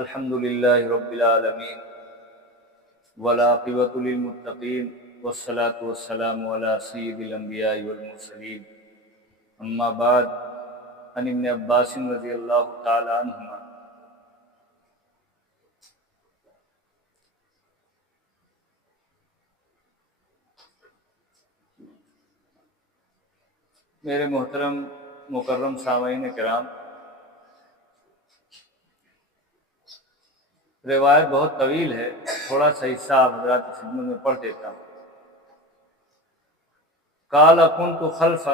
الحمد للہ رب العالمین والعاقبۃ للمتقین والصلاة والسلام علی سید الانبیاء والمرسلین اما بعد عن ابن عباس رضی اللہ تعالی عنہما میرے محترم مکرم سامعین کرام، روایت بہت طویل ہے، تھوڑا سا حصہ آپ حضرات کی خدمت میں پڑھ دیتا ہوں۔ قال كنت خلف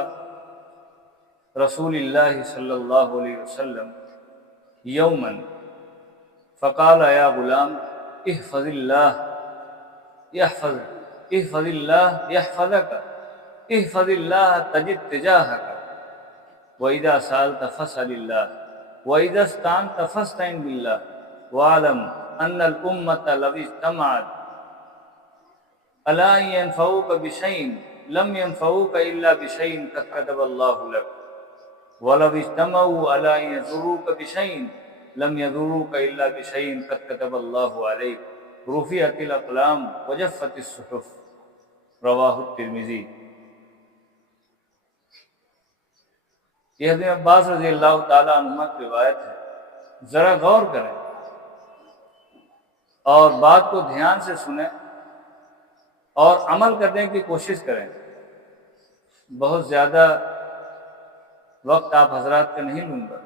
رسول اللہ صلی اللہ علیہ وسلم یوما فقال یا غلام احفظ اللہ احفظ اللہ یحفظک احفظ اللہ تجد تجاہک وإذا سألت فاسأل اللہ وإذا استعنت فاستعن باللہ وَاعْلَمْ أَنَّ الْأُمَّةَ لَوْ اجْتَمَعَتْ عَلَىٰ أَن يَنفَعُوكَ بِشَيْءٍ لَمْ يَنفَعُوكَ إِلَّا بِشَيْءٍ قَدْ كَتَبَ اللَّهُ لَكَ وَلَوْ اجْتَمَعُوا عَلَىٰ أَن يَضُرُّوكَ بِشَيْءٍ لَمْ يَضُرُّوكَ إِلَّا بِشَيْءٍ قَدْ كَتَبَ اللَّهُ عَلَيْكَ رُفِعَتِ الْأَقْلَامُ وَجَفَّتِ الصُّحُفُ رواہ الترمذی۔ یہ حضرت عباس رضی اللہ تعالیٰ عنہما کی روایت ہے، ذرا غور کریں اور بات کو دھیان سے سنیں اور عمل کرنے کی کوشش کریں۔ بہت زیادہ وقت آپ حضرات کا نہیں لوں گا۔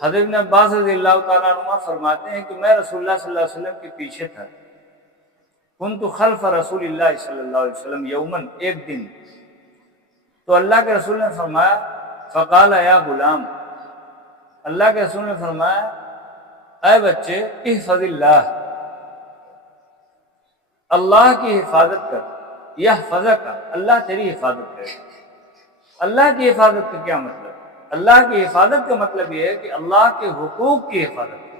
حضرت ابن عباس رضی اللہ تعالیٰ عنہ فرماتے ہیں کہ میں رسول اللہ صلی اللہ علیہ وسلم کے پیچھے تھا۔ کنت خلف رسول اللہ صلی اللہ علیہ وسلم یومن، ایک دن تو اللہ کے رسول نے فرمایا فقال یا غلام، اللہ کے رسول نے فرمایا اے بچے احفظ اللہ، اللہ کی حفاظت کر، یحفظک، اللہ تیری حفاظت کرے۔ اللہ کی حفاظت کا کیا مطلب؟ اللہ کی حفاظت کا مطلب یہ ہے کہ اللہ کے حقوق کی حفاظت کرو۔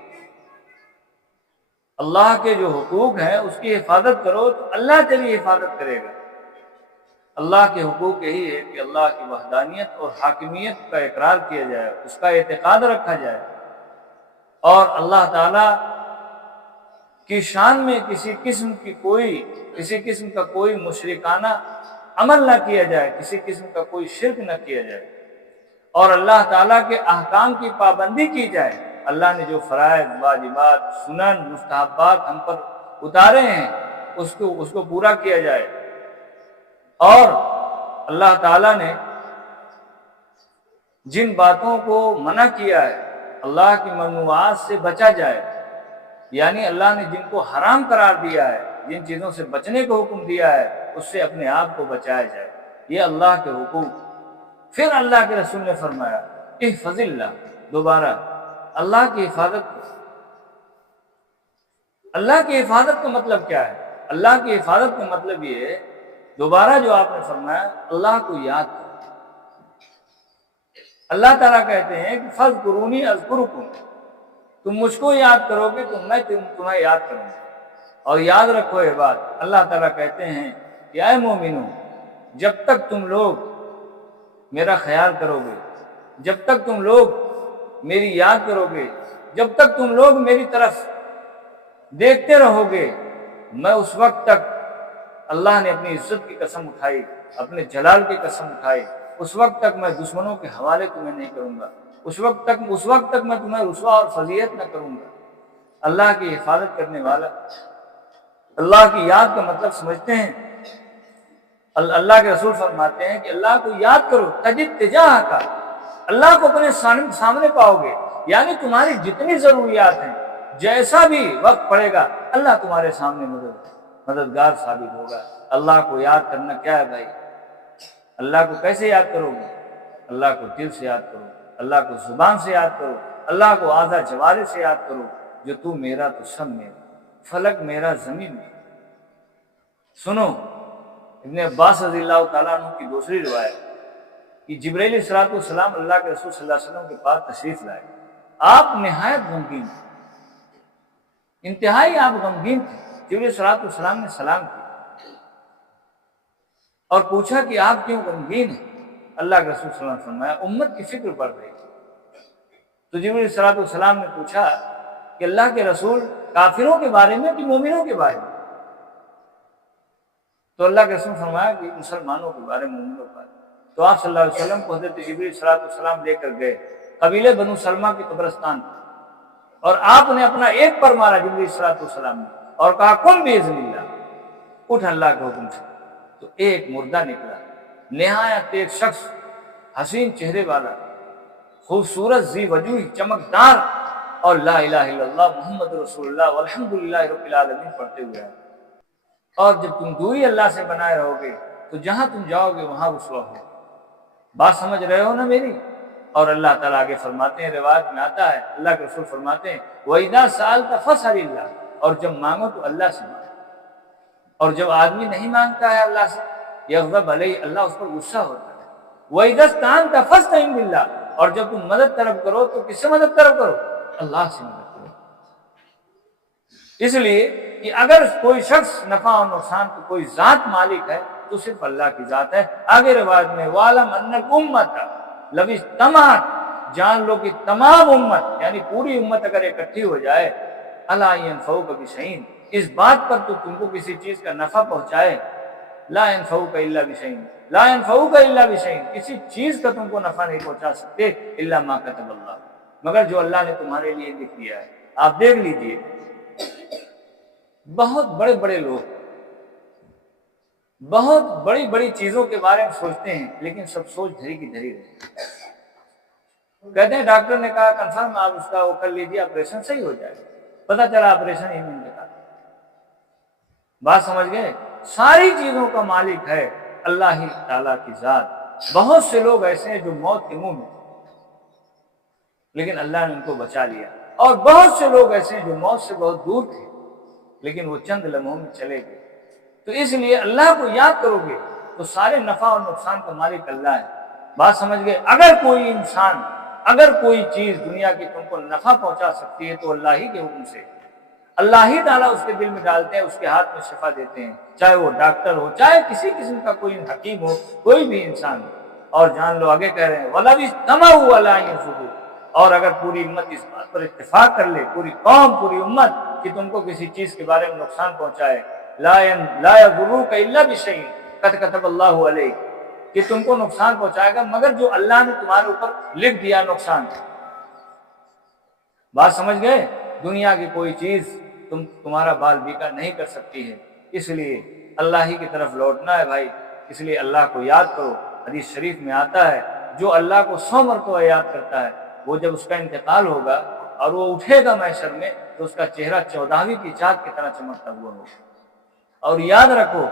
اللہ کے جو حقوق ہیں اس کی حفاظت کرو تو اللہ تیری حفاظت کرے گا۔ اللہ کے حقوق یہی ہے کہ اللہ کی وحدانیت اور حاکمیت کا اقرار کیا جائے، اس کا اعتقاد رکھا جائے، اور اللہ تعالیٰ کی شان میں کسی قسم کا کوئی مشرکانہ عمل نہ کیا جائے، کسی قسم کا کوئی شرک نہ کیا جائے، اور اللہ تعالیٰ کے احکام کی پابندی کی جائے۔ اللہ نے جو فرائض، واجبات، سنن، مستحبات ہم پر اتارے ہیں اس کو پورا کیا جائے، اور اللہ تعالیٰ نے جن باتوں کو منع کیا ہے اللہ کی ممنوعات سے بچا جائے، یعنی اللہ نے جن کو حرام قرار دیا ہے، جن چیزوں سے بچنے کو حکم دیا ہے اس سے اپنے آپ کو بچایا جائے، یہ اللہ کے حقوق۔ پھر اللہ کے رسول نے فرمایا احفظ اللہ، دوبارہ اللہ کی حفاظت کو۔ اللہ کی حفاظت کا مطلب کیا ہے؟ اللہ کی حفاظت کا مطلب یہ ہے، دوبارہ جو آپ نے فرمایا اللہ کو یاد کرو۔ اللہ تعالیٰ کہتے ہیں کہ فاذکرونی اذکرکم، تم مجھ کو یاد کرو گے تو میں تمہیں یاد کروں گا۔ اور یاد رکھو یہ بات، اللہ تعالیٰ کہتے ہیں کہ اے مومنو، جب تک تم لوگ میرا خیال کرو گے، جب تک تم لوگ میری یاد کرو گے، جب تک تم لوگ میری طرف دیکھتے رہو گے، میں اس وقت تک، اللہ نے اپنی عزت کی قسم اٹھائی، اپنے جلال کی قسم اٹھائی، اس وقت تک میں دشمنوں کے حوالے تمہیں نہیں کروں گا، اس وقت تک میں تمہیں رسوا اور فضیحت نہ کروں گا۔ اللہ کی حفاظت کرنے والا، اللہ کی یاد کا مطلب سمجھتے ہیں؟ اللہ کے رسول فرماتے ہیں کہ اللہ کو یاد کرو تجد تجاہک، اللہ کو اپنے سامنے پاؤ گے، یعنی تمہاری جتنی ضروریات ہیں، جیسا بھی وقت پڑے گا اللہ تمہارے سامنے مددگار ثابت ہوگا۔ اللہ کو یاد کرنا کیا ہے بھائی؟ اللہ کو کیسے یاد کرو گے؟ اللہ کو دل سے یاد کرو، اللہ کو زبان سے یاد کرو، اللہ کو اعضاء جوارح سے یاد کرو، جو تو میرا تو سب میرا، فلک میرا زمین میرا۔ سنو، ابن عباس رضی اللہ تعالیٰ عنہ کی دوسری روایت کہ جبرائیل علیہ السلام اللہ کے رسول صلی اللہ علیہ وسلم کے پاس تشریف لائے، آپ نہایت غمگین تھے، انتہائی آپ غمگین تھے۔ جبرائیل علیہ السلام نے سلام کیا اور پوچھا کہ آپ کیوں غمگین ہیں؟ اللہ کے رسول صلی اللہ علیہ وسلم نے فرمایا امت کی فکر پڑ رہی ہے۔ تو جبریل صلی اللہ علیہ وسلم نے پوچھا کہ اللہ کے رسول کافروں کے بارے میں کہ مومنوں کے بارے میں؟ تو اللہ کے رسول فرمایا کہ مسلمانوں کے بارے میں، مومنوں کے بارے میں۔ تو آپ صلی اللہ علیہ وسلم کو حضرت جبریل صلی اللہ علیہ وسلم لے کر گئے قبیلے بنو سلمہ کے قبرستان پر، اور آپ نے اپنا ایک پر مارا جبریل صلی اللہ علیہ وسلم نے، اور کہا کن باذن اللہ، اٹھ اللہ کے حکم سے۔ تو ایک مردہ نکلا، نہایت ایک شخص، حسین چہرے والا، خوبصورت ذی وجوہ، چمکدار، اور لا الہ الا اللہ محمد رسول اللہ والحمدللہ رب العالمین پڑھتے ہوئے آئے۔ اور جب تم دوری اللہ سے بنائے رہو گے تو جہاں تم جاؤ گے وہاں رسوا ہو۔ بات سمجھ رہے ہو نا میری؟ اور اللہ تعالیٰ آگے فرماتے ہیں، روایت میں آتا ہے، اللہ کے رسول فرماتے ہیں وَإِذَا سَأَلْتَ فَاسْأَلِ اللَّهَ، اور جب مانگو تو اللہ سے مانگو۔ اور جب آدمی نہیں مانگتا ہے اللہ سے، یغضب علیہ، اللہ اس پر غصہ ہوتا ہے۔ وَإِذَا اسْتَعَنْتَ فَاسْتَعِنْ بِاللَّهِ، اور جب تم مدد طلب کرو تو کس سے مدد طلب کرو؟ اللہ سے مدد کرو۔ اس لیے کہ اگر کوئی شخص نفع اور نقصان کو کوئی ذات مالک ہے تو صرف اللہ کی ذات ہے۔ آگے روایت میں وَعْلَمْ أَنَّ الْأُمَّةَ لَوِ اجْتَمَعَتْ، جان لو کہ تمام امت یعنی پوری امت اگر اکٹھی ہو جائے، أَلَا يَنْفَعُكَ بِشَيْءٍ، اس بات پر تو تم کو کسی چیز کا نفع پہنچائے، لا ينفعوك الا بشيء، لا ينفعوك الا بشيء، کسی چیز کا تم کو نفع نہیں پہنچا سکتے الا ما كتب اللہ، مگر جو اللہ نے تمہارے لیے لکھ دیا ہے۔ آپ دیکھ لیجئے، بہت بڑے بڑے لوگ بہت بڑی بڑی چیزوں کے بارے میں سوچتے ہیں، لیکن سب سوچ دھری کی دھری رہتے ہیں۔ کہتے ہیں ڈاکٹر نے کہا کنفرم آپ اس کا وہ کر لیجیے، آپریشن صحیح ہو جائے گا، پتہ چلا آپریشن ہی نہیں لگا۔ بات سمجھ گئے؟ ساری چیزوں کا مالک ہے اللہ ہی تعالیٰ کی ذات۔ بہت سے لوگ ایسے ہیں جو موت کے منہ میں، لیکن اللہ نے ان کو بچا لیا، اور بہت سے لوگ ایسے ہیں جو موت سے بہت دور تھے، لیکن وہ چند لمحوں میں چلے گئے۔ تو اس لیے اللہ کو یاد کرو گے تو سارے نفع اور نقصان کا مالک اللہ ہے۔ بات سمجھ گئے؟ اگر کوئی انسان، اگر کوئی چیز دنیا کی تم کو نفع پہنچا سکتی ہے تو اللہ ہی کے حکم سے، اللہ ہی تعالیٰ اس کے دل میں ڈالتے ہیں، اس کے ہاتھ میں شفا دیتے ہیں، چاہے وہ ڈاکٹر ہو، چاہے کسی قسم کا کوئی حکیم ہو، کوئی بھی انسان ہو۔ اور جان لو آگے کہہ رہے ہیں وَلَوِ اجْتَمَعُوا عَلَىٰ أَن يَنفَعُوكَ، اور اگر پوری امت اس بات پر اتفاق کر لے، پوری قوم، پوری امت، کہ تم کو کسی چیز کے بارے میں نقصان پہنچائے، لا يضروك الا بشيء قد كتب اللہ علیک، کہ تم کو نقصان پہنچائے گا مگر جو اللہ نے تمہارے اوپر لکھ دیا نقصان۔ بات سمجھ گئے؟ دنیا کی کوئی چیز تمہارا بال بیکا نہیں کر سکتی ہے، اس لیے اللہ ہی کی طرف لوٹنا ہے بھائی۔ اس لیے اللہ کو یاد کرو۔ حدیث شریف میں آتا ہے جو اللہ کو 100 مرتبہ یاد کرتا ہے، وہ جب اس کا انتقال ہوگا اور وہ اٹھے گا محشر میں تو اس کا چہرہ 14ویں کی چاند کی طرح چمکتا ہوا ہوگا۔ اور یاد رکھو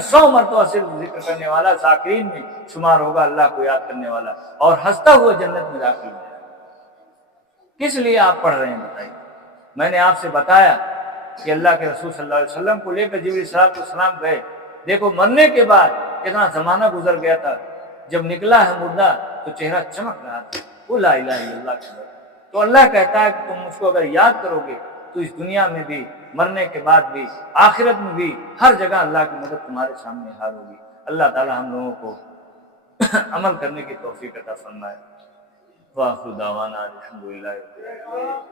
100 مرتبہ صرف ذکر کرنے والا ذاکرین میں شمار ہوگا، اللہ کو یاد کرنے والا، اور ہنستا ہوا جنت میں داخل ہو جائے گا۔ کس لیے آپ پڑھ رہے ہیں بتائیے؟ میں نے آپ سے بتایا کہ اللہ کے رسول صلی اللہ علیہ وسلم کو لے کر جبریل صلی اللہ علیہ وسلم گئے، دیکھو مرنے کے بعد کتنا زمانہ گزر گیا تھا، جب نکلا ہے مردہ تو چہرہ چمک رہا تھا، وہ لا الہ الا اللہ کی بات۔ تو اللہ کہتا ہے کہ تم مجھ کو اگر یاد کرو گے تو اس دنیا میں بھی، مرنے کے بعد بھی، آخرت میں بھی، ہر جگہ اللہ کی مدد تمہارے سامنے حال ہوگی۔ اللہ تعالی ہم لوگوں کو عمل کرنے کی توفیق عطا فرمائے۔ وآخر دعوانا الحمدللہ رب العالمین۔